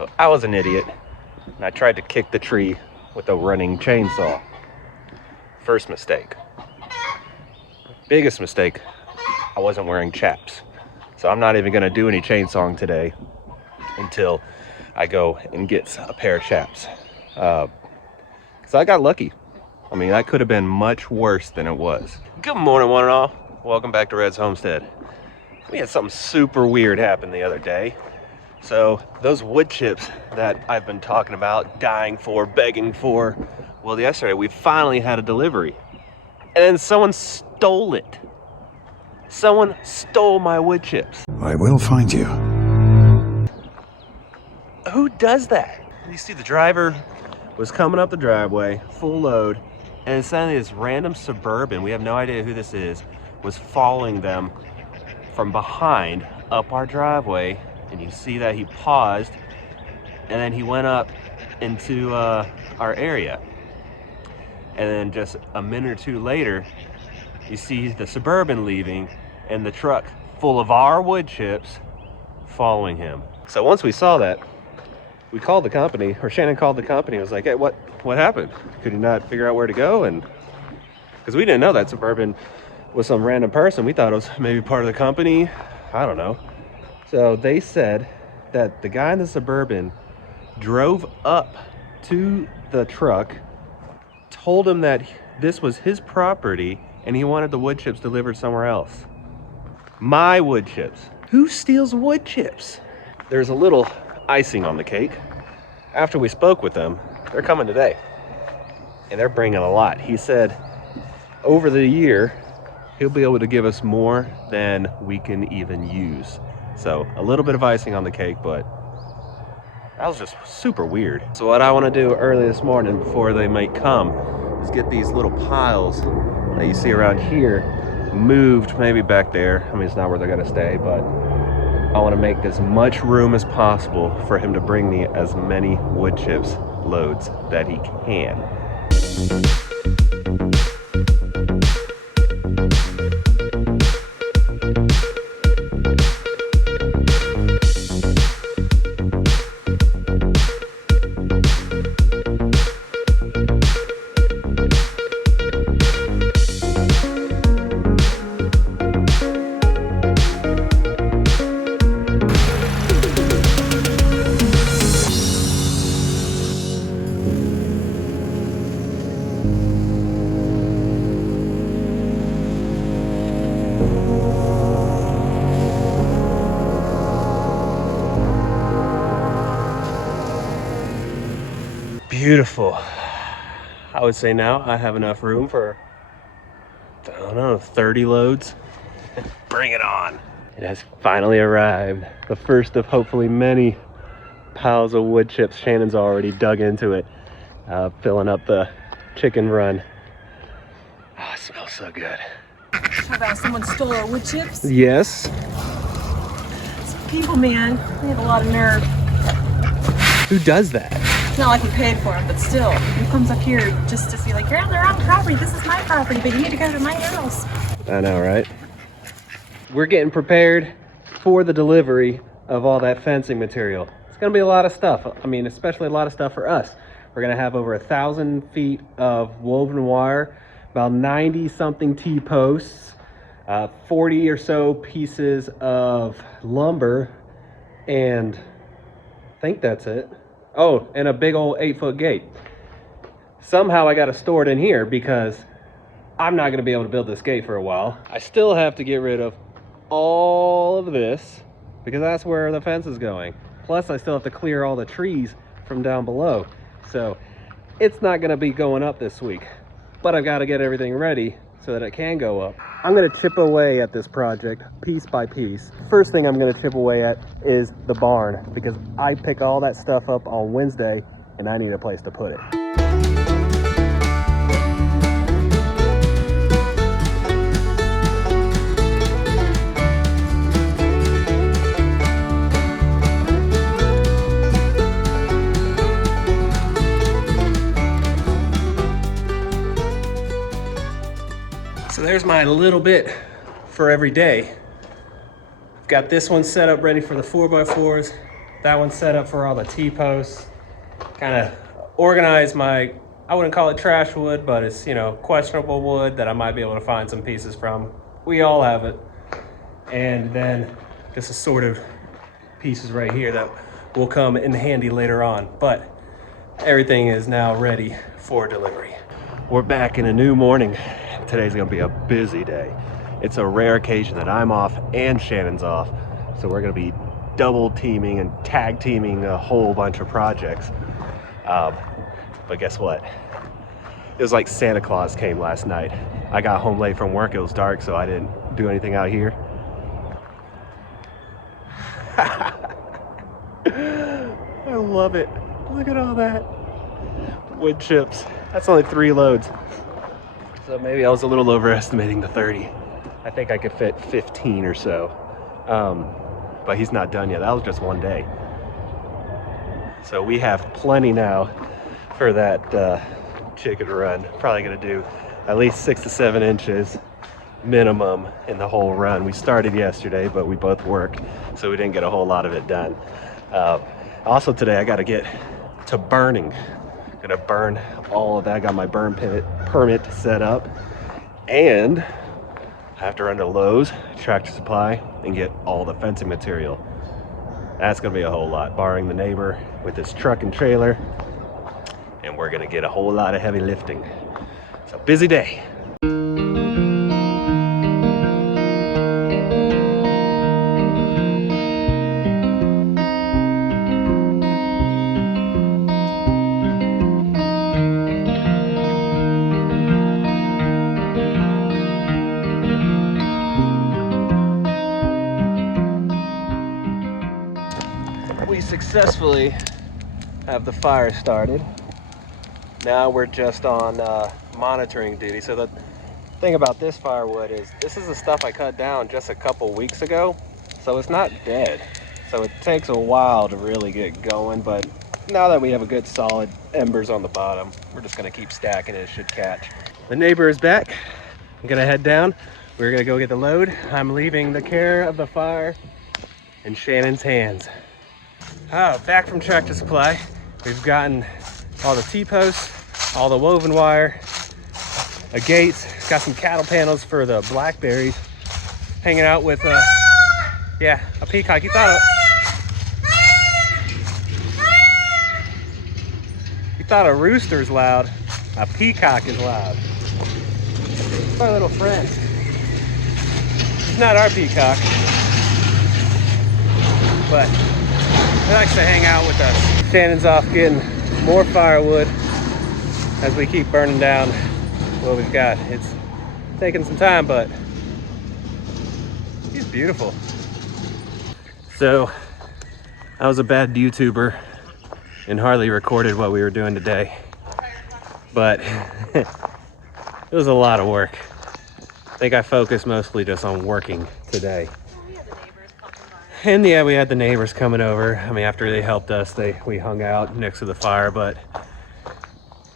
So I was an idiot, and I tried to kick the tree with a running chainsaw. First mistake. Biggest mistake, I wasn't wearing chaps. So I'm not even gonna do any chainsawing today until I go and get a pair of chaps. So I got lucky. I mean, that could have been much worse than it was. Good morning, one and all. Welcome back to Red's Homestead. We had something super weird happen the other day. So those wood chips that I've been talking about, dying for, begging for, well, yesterday we finally had a delivery. And then someone stole it. Someone stole my wood chips. I will find you. Who does that? You see the driver was coming up the driveway, full load, and suddenly this random Suburban, we have no idea who this is, was following them from behind up our driveway. And you see that he paused, and then he went up into our area. And then just a minute or two later, you see the Suburban leaving and the truck full of our wood chips following him. So once we saw that, we called the company, or Shannon called the company and was like, hey, what happened? Could you not figure out where to go? And because we didn't know that Suburban was some random person. We thought it was maybe part of the company. I don't know. So they said that the guy in the Suburban drove up to the truck, told him that this was his property and he wanted the wood chips delivered somewhere else. My wood chips. Who steals wood chips? There's a little icing on the cake. After we spoke with them, they're coming today and they're bringing a lot. He said over the year he'll be able to give us more than we can even use. So a little bit of icing on the cake, but that was just super weird. So what I want to do early this morning before they might come is get these little piles that you see around here moved maybe back there. I mean, it's not where they're gonna stay, but I want to make as much room as possible for him to bring me as many wood chips loads that he can. Beautiful. I would say now I have enough room for, I don't know, 30 loads. Bring it on. It has finally arrived. The first of hopefully many piles of wood chips. Shannon's already dug into it, filling up the chicken run. Oh, it smells so good. How about someone stole our wood chips? Yes. Some people, man, they have a lot of nerve. Who does that? It's not like we paid for them, but still, who comes up here just to see, like, you're on the wrong property, this is my property, but you need to go to my house. I know, right? We're getting prepared for the delivery of all that fencing material. It's gonna be a lot of stuff. I mean, especially a lot of stuff for us. We're gonna have over 1,000 feet of woven wire, about 90 something T-posts, 40 or so pieces of lumber, and I think that's it. Oh, and a big old 8-foot gate. Somehow I got to store it in here because I'm not going to be able to build this gate for a while. I still have to get rid of all of this because that's where the fence is going. Plus I still have to clear all the trees from down below. So it's not going to be going up this week, but I've got to get everything ready so that it can go up. I'm going to chip away at this project piece by piece. First thing I'm going to chip away at is the barn because I pick all that stuff up on Wednesday and I need a place to put it. So there's my little bit for every day. Got this one set up ready for the 4x4s. That one's set up for all the T-posts. Kind of organize my, I wouldn't call it trash wood, but it's, you know, questionable wood that I might be able to find some pieces from. We all have it. And then just assorted pieces right here that will come in handy later on. But everything is now ready for delivery. We're back in a new morning. Today's gonna be a busy day. It's a rare occasion that I'm off and Shannon's off. So we're gonna be double teaming and tag teaming a whole bunch of projects. But guess what? It was like Santa Claus came last night. I got home late from work, it was dark, so I didn't do anything out here. I love it. Look at all that. Wood chips. That's only 3 loads. So maybe I was a little overestimating the 30. I think I could fit 15 or so. But he's not done yet. That was just one day. So we have plenty now for that chicken run. Probably gonna do at least 6 to 7 inches minimum in the whole run. We started yesterday, but we both work, so we didn't get a whole lot of it done. Also today I gotta get to burning. Gonna burn all of that. I got my burn permit set up, and I have to run to Lowe's, Tractor Supply, and get all the fencing material. That's gonna be a whole lot, borrowing the neighbor with his truck and trailer, and we're gonna get a whole lot of heavy lifting. So busy day. We successfully have the fire started. Now we're just on monitoring duty. So the thing about this firewood is this is the stuff I cut down just a couple weeks ago, so it's not dead. So it takes a while to really get going, but now that we have a good solid embers on the bottom, we're just gonna keep stacking it. It should catch. The neighbor is back. I'm gonna head down. We're gonna go get the load. I'm leaving the care of the fire in Shannon's hands. Oh, back from Tractor Supply. We've gotten all the T-posts, all the woven wire, a gate, got some cattle panels for the blackberries. Hanging out with a peacock. You thought a rooster's loud. A peacock is loud. It's my little friend. It's not our peacock, but he likes to hang out with us. Shannon's off getting more firewood as we keep burning down what we've got. It's taking some time, but he's beautiful. So I was a bad YouTuber and hardly recorded what we were doing today, but it was a lot of work. I think I focused mostly just on working today. And yeah, we had the neighbors coming over. I mean, after they helped us, we hung out next to the fire, but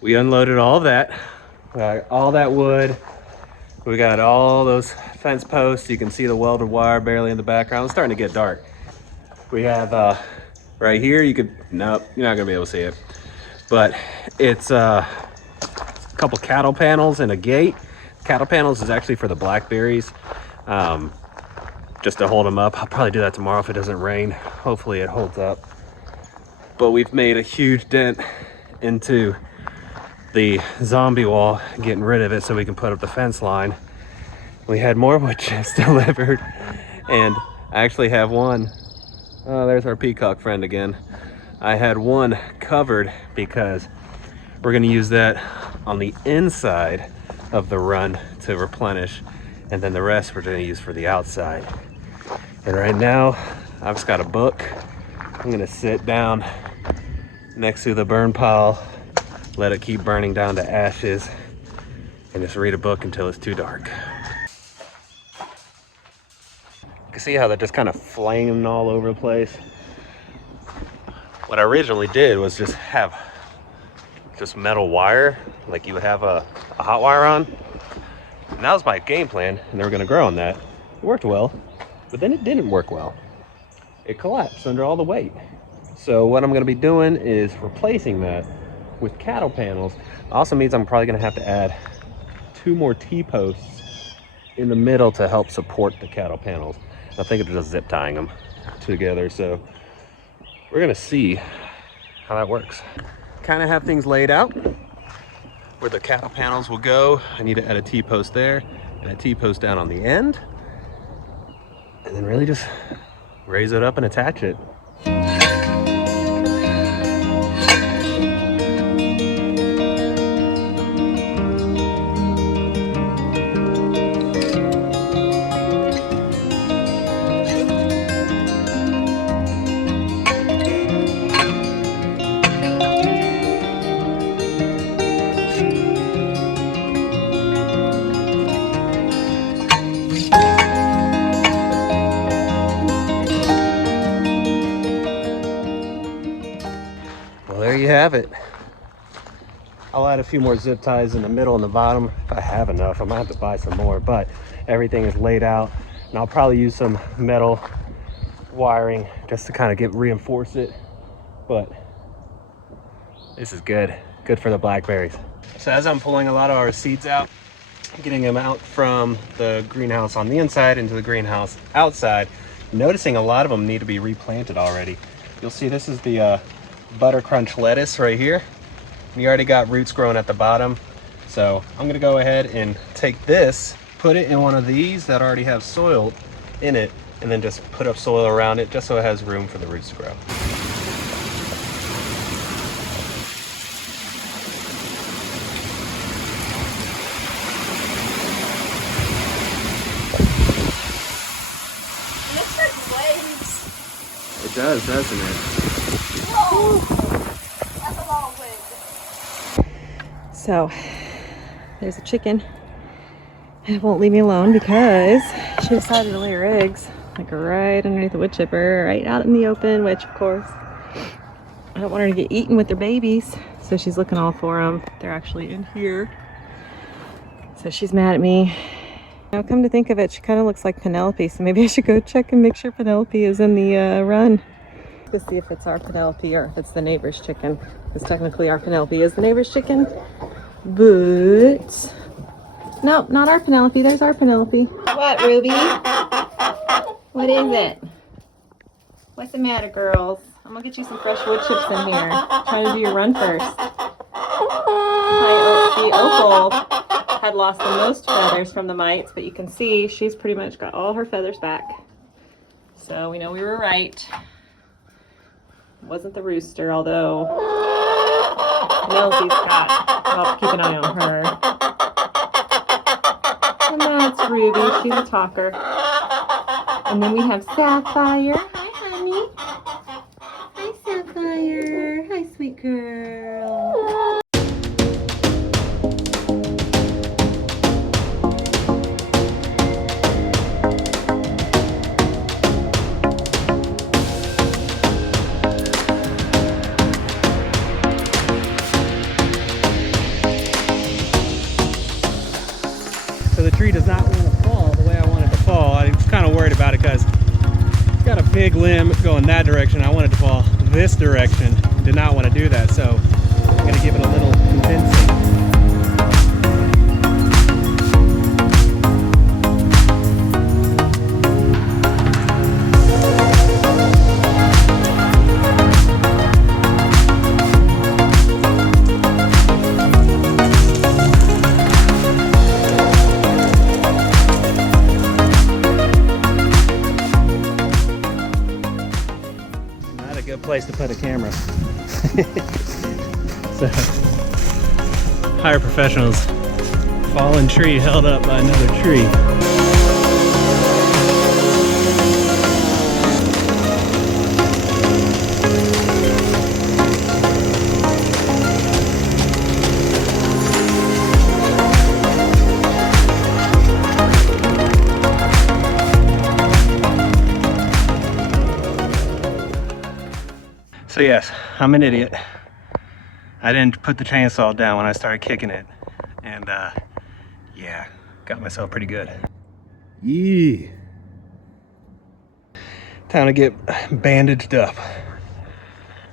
we unloaded all of that. All that wood. We got all those fence posts. You can see the welded wire barely in the background. It's starting to get dark. We have right here, nope, you're not gonna be able to see it, but it's a couple cattle panels and a gate. Cattle panels is actually for the blackberries. Just to hold them up. I'll probably do that tomorrow if it doesn't rain. Hopefully it holds up. But we've made a huge dent into the zombie wall, getting rid of it so we can put up the fence line. We had more wood chips delivered, and I actually have one. Oh, there's our peacock friend again. I had one covered because we're gonna use that on the inside of the run to replenish, and then the rest we're gonna use for the outside. And right now, I've just got a book. I'm gonna sit down next to the burn pile, let it keep burning down to ashes, and just read a book until it's too dark. You can see how they're just kind of flaming all over the place. What I originally did was just have just metal wire, like you would have a hot wire on. And that was my game plan, and they were gonna grow on that. It worked well. But then it didn't work well. It collapsed under all the weight. So what I'm gonna be doing is replacing that with cattle panels. Also means I'm probably gonna have to add 2 more T-posts in the middle to help support the cattle panels. I think it's just zip tying them together. So we're gonna see how that works. Kind of have things laid out where the cattle panels will go. I need to add a T-post there and a T-post down on the end. And then really just raise it up and attach it. Well, there you have it. I'll add a few more zip ties in the middle and the bottom if I have enough. I might have to buy some more, but everything is laid out, and I'll probably use some metal wiring just to kind of reinforce it. But this is good for the blackberries. So as I'm pulling a lot of our seeds out, getting them out from the greenhouse on the inside into the greenhouse outside, noticing a lot of them need to be replanted already. You'll see this is the butter crunch lettuce right here. We already got roots growing at the bottom. So I'm gonna go ahead and take this, put it in one of these that already have soil in it, and then just put up soil around it just so it has room for the roots to grow. Looks like waves. It does, doesn't it? Whoa! That's a long wave. So, there's a chicken. It won't leave me alone because she decided to lay her eggs like right underneath the wood chipper, right out in the open, which of course I don't want her to get eaten with their babies. So she's looking all for them. They're actually in here. So she's mad at me. Now come to think of it, she kind of looks like Penelope. So maybe I should go check and make sure Penelope is in the run. Let's see if it's our Penelope or if it's the neighbor's chicken. Because technically our Penelope is the neighbor's chicken. But nope, not our Penelope. There's our Penelope. What, Ruby? What is it? What's the matter, girls? I'm gonna get you some fresh wood chips in here. Try to do your run first. The Opal had lost the most feathers from the mites, but you can see she's pretty much got all her feathers back. So we know we were right. It wasn't the rooster, although Penelope's got, we'll have to keep an eye on her. And that's Ruby, she's a talker. And then we have Sapphire. Hi, honey. Hi, Sapphire. Hi, sweet girl. So the tree does not want to fall the way I want it to fall. I was kind of worried about it because it's got a big limb going that direction. I want it to fall this direction. Did not want to do that, so I'm going to give it a little condensing. Place to put a camera. So, hire professionals. Fallen tree held up by another tree. So yes, I'm an idiot. I didn't put the chainsaw down when I started kicking it. And yeah, got myself pretty good. Yeah. Time to get bandaged up.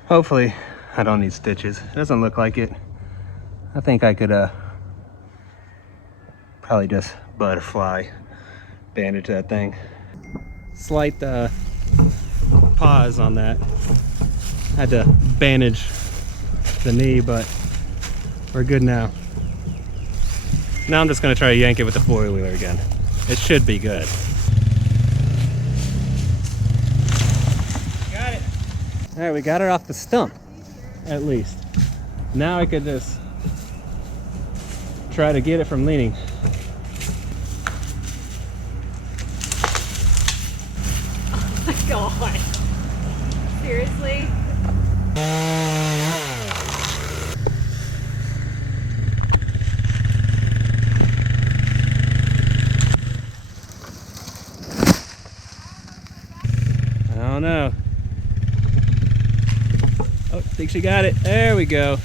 Hopefully I don't need stitches. It doesn't look like it. I think I could probably just butterfly bandage that thing. Slight pause on that. Had to bandage the knee, but we're good now. Now I'm just gonna try to yank it with the four-wheeler again. It should be good. Got it. All right, we got it off the stump, at least. Now I could just try to get it from leaning. Oh my God. Seriously? I don't know. Oh, I think she got it. There we go.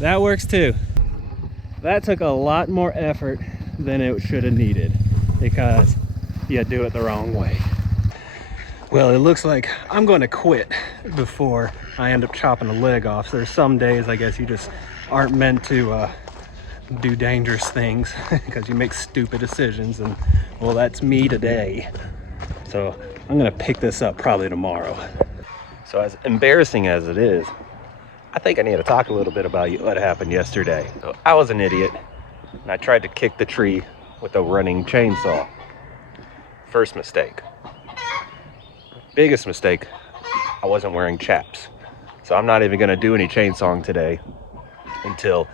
That works too. That took a lot more effort than it should have needed because you do it the wrong way. Well, it looks like I'm going to quit before I end up chopping a leg off. There's some days I guess you just aren't meant to do dangerous things because you make stupid decisions, and well, that's me today. So I'm gonna pick this up probably tomorrow. So as embarrassing as it is, I think I need to talk a little bit about what happened yesterday. So I was an idiot and I tried to kick the tree with a running chainsaw. First mistake. Biggest mistake, I wasn't wearing chaps. So I'm not even gonna do any chainsawing today until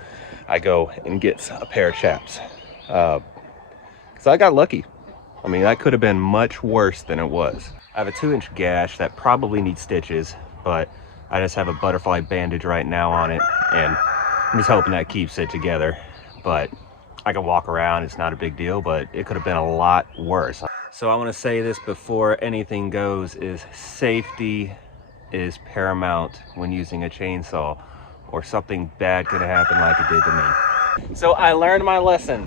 I go and get a pair of chaps. So I got lucky. I mean, that could have been much worse than it was. I have a 2-inch gash that probably needs stitches, but I just have a butterfly bandage right now on it, and I'm just hoping that keeps it together. But I can walk around, it's not a big deal, but it could have been a lot worse. So I want to say this before anything goes, is safety is paramount when using a chainsaw, or something bad could happen like it did to me. So I learned my lesson.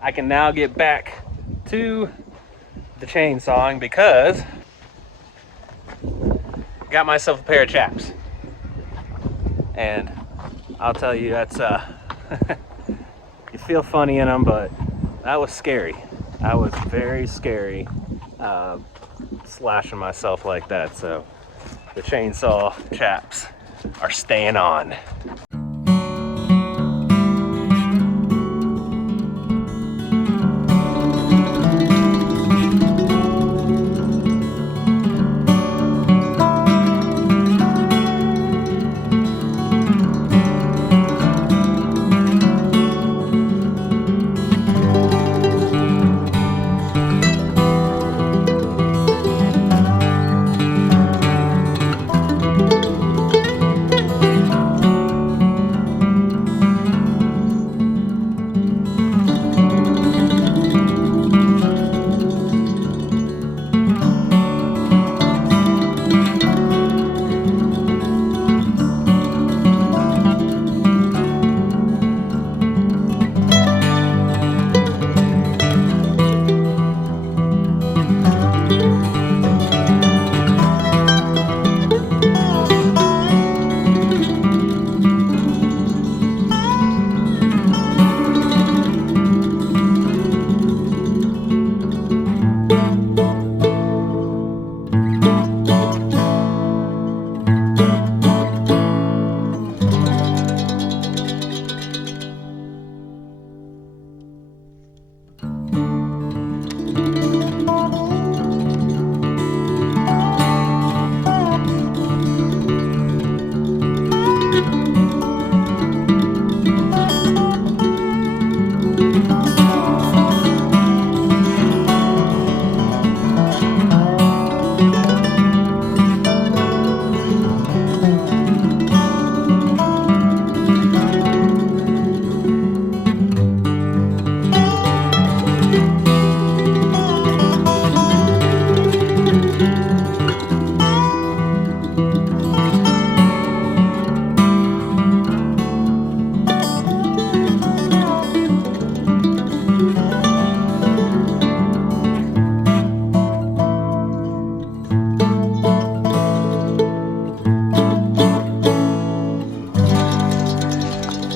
I can now get back to the chainsawing because I got myself a pair of chaps. And I'll tell you, that's you feel funny in them, but that was scary. That was very scary, slashing myself like that. So the chainsaw chaps are staying on.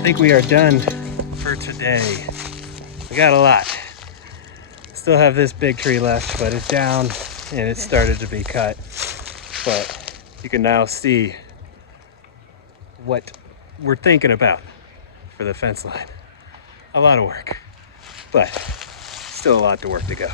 think we are done for today. We got a lot. Still have this big tree left, but it's down and it started to be cut. But you can now see what we're thinking about for the fence line. A lot of work, but still a lot to work to go.